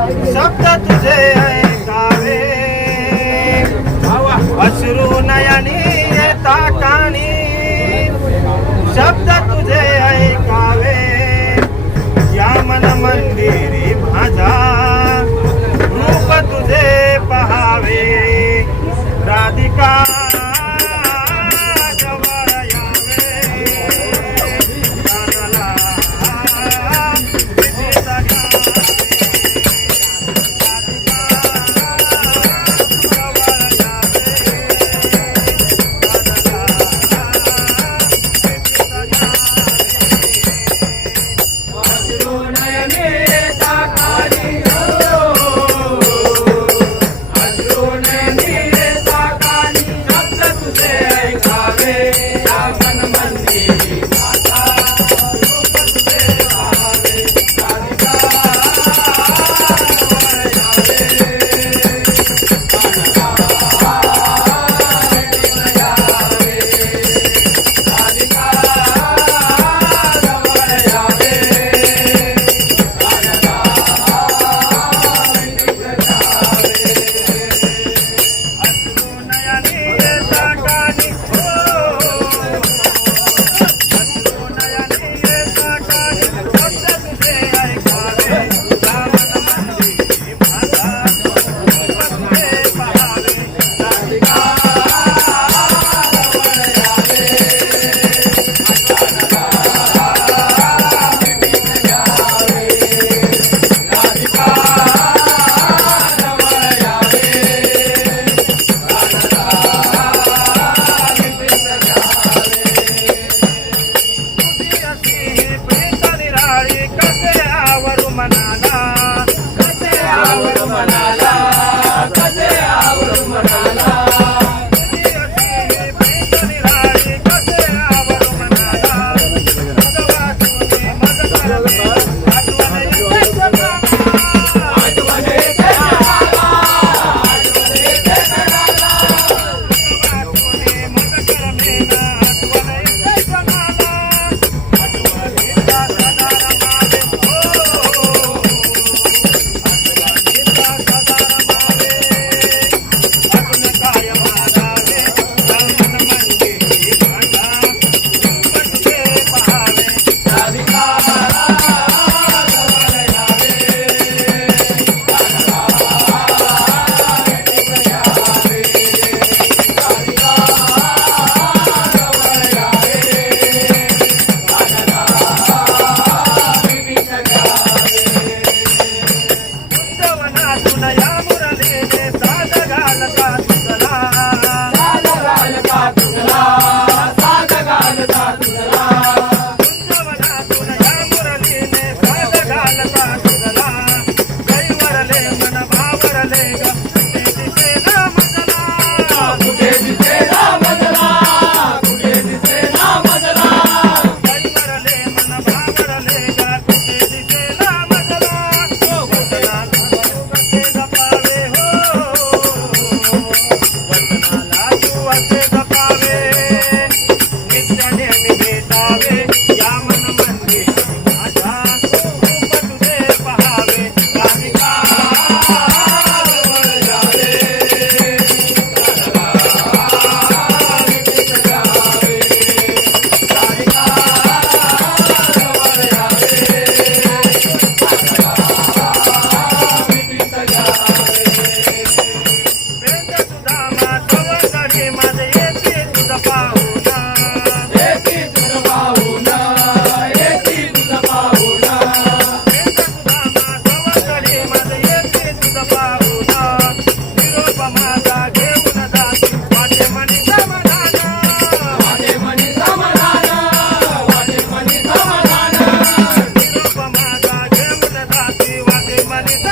शब्द तुझे ऐकावे अश्रू नयनी येता शब्द तुझे ऐकावे या मन मंदिरी माझा रूप तुझे पहावे। राधिका नयने woman. Dale.